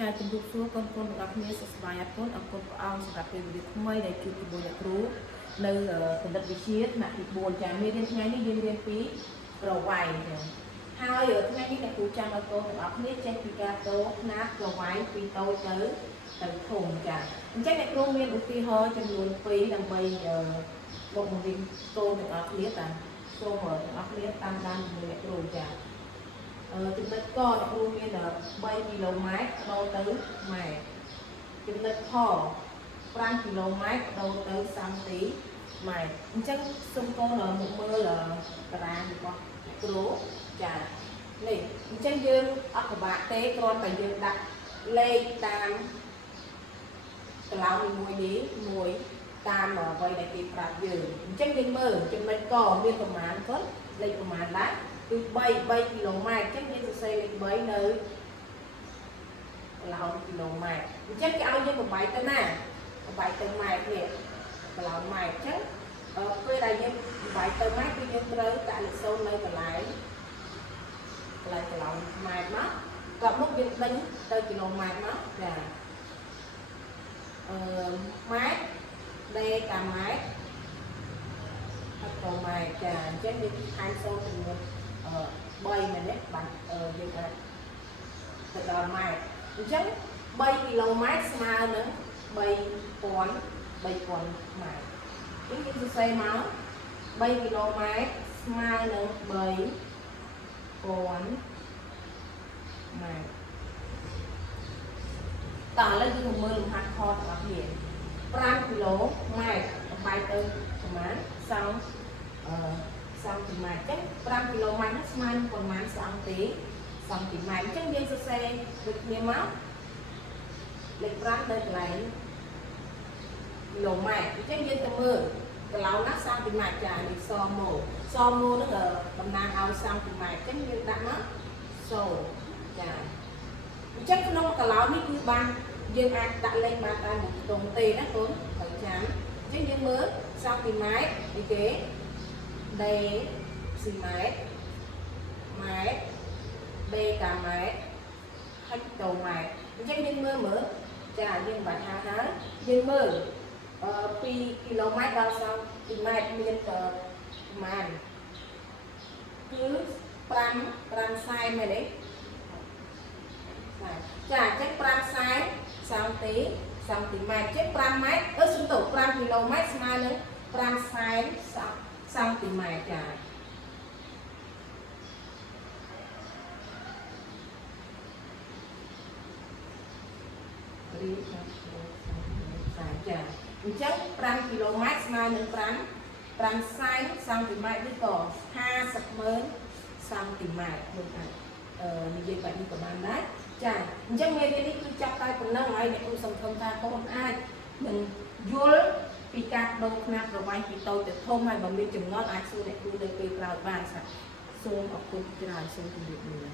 ចាជំរាបសួរកូនៗទាំងអស់គ្នាសុខសប្បាយអត់គុណអរគុណព្រះអង្គសម្រាប់ពេលវេលាថ្មីដែលជួបជាមួយអ្នកគ្រូនៅគណិតវិទ្យាថ្នាក់ទី4ចាមេរៀនថ្ងៃនេះយើងរៀនពីប្រវែងចាហើយថ្ងៃនេះអ្នកគ្រូចាំឲ្យកូនទាំងអស់គ្នាចេះពីការតខ្នាតប្រវែងពីតូចទៅធំចាអញ្ចឹងអ្នកគ្រូមានឧទាហរណ៍ចំនួន2ដើម្បីមកបង្រៀនកូនទាំងអស់គ្នាតាសូមទាំងអស់គ្នាតាមដានជាមួយអ្នកគ្រូចាចំណុចកអ្នកគ្រូមាន3គីឡូម៉ែត្របដូរទៅម៉ែត្រចំណុចខ5គីឡូម៉ែត្របដូរទៅសង់ទីម៉ែត្រអញ្ចឹងសូមកូនមកមើលតារាងរបស់អ្នកគ្រូចានេះអញ្ចឹងយើងអត់ពិបាកទេគ្រាន់តែយើងដាក់លេខតាមកន្លោនីមួយនេះមួយតាមអ្វីដែលគេប្រាប់យើងអញ្ចឹងយើងមើលចំណុចកមានប្រមាណគាត់លេខប្រមាណដែរគឺ3គីឡូម៉ែត្រអញ្ចឹងយើងសរសេរលេខ3នៅកន្លោគីឡូម៉ែត្រអញ្ចឹងគេឲ្យយើងបំបែកទៅណាបំបែកទៅម៉ែត្រនេះកន្លោម៉ែត្រអញ្ចឹងពេលដែលយើងបំបែកទៅម៉ែត្រគឺយើងត្រូវដាក់លេខ0នៅកន្លែងកន្លោម៉ែត្រមកក៏មុខយើងដេញទៅគីឡូម៉ែត្រមកចាម៉ែត្រដេកាម៉ែត្រហិកម៉ែត្រចាអញ្ចឹងយើងខាង0ចំនួន3មែនទេបាទយើងអាចទៅដល់ម៉ែត្រអញ្ចឹង3គីឡូម៉ែត្រស្មើនឹង3000ម៉ែត្រអញ្ចឹងយើងសរសេរមក3គីឡូម៉ែត្រស្មើនឹង3000ម៉ែត្រតោះឥឡូវយើងមើលលំហាត់ខរបស់គ្នា5គីឡូម៉ែត្របំបែកទៅប្រមាណសង់ទីម៉ែត្រអញ្ចឹង5គីឡូម៉ែត្រនោះស្មើនឹងប្រមាណសង់ទីម៉ែត្រអញ្ចឹងយើងសរសេរដូចគ្នាមកលេខ5នៅកន្លែងគីឡូម៉ែត្រអញ្ចឹងយើងទៅមើលកន្លោណាសង់ទីម៉ែត្រចានេះសមនោះតំណាងឲ្យសង់ទីម៉ែត្រអញ្ចឹងយើងដាក់មក0ចាអញ្ចឹងក្នុងកន្លោនេះគឺបានយើងអាចដាក់លេខបានតាមមួយខ្ទង់ទេណាកូនត្រូវចាំអញ្ចឹងយើងមើលសង់ទីម៉ែត្រនេះគេដេស៊ីម៉ែត្រម៉ែត្រដេកាម៉ែត្រហិកតូម៉ែត្រអញ្ចឹងយើងមើលចាយើងបាច់ហៅហើយយើងមើល2គីឡូម៉ែត្រដល់សង់ទីម៉ែត្រមានប្រមាណគឺ5សែនមែនទេចាអញ្ចឹង5សែនសង់ទីម៉ែត្រអញ្ចឹង5ម៉ែត្រសំទោស5គីឡូម៉ែត្រស្មើនឹង5សែនសង់ទីម៉ែត្រចាចាអញ្ចឹង5គីឡូម៉ែត្រស្មើនឹង5សែនសង់ទីម៉ែត្រឬក៏500000សង់ទីម៉ែត្រខ្ញុំអាចនិយាយបែបនេះក៏បានដែរចាអញ្ចឹងមេរៀននេះគឺចាប់តែប៉ុណ្ណឹងហើយអ្នកគ្រូសង្ឃឹមថាកូនអាចនឹងយល់ពីការដូរខ្នាតប្រវែងពីតូចទៅធំហើយបើមានចំណុចអាចសួរអ្នកគ្រូនៅពេលក្រោយបានសូមអរគុណច្រើនសូមជម្រាបលា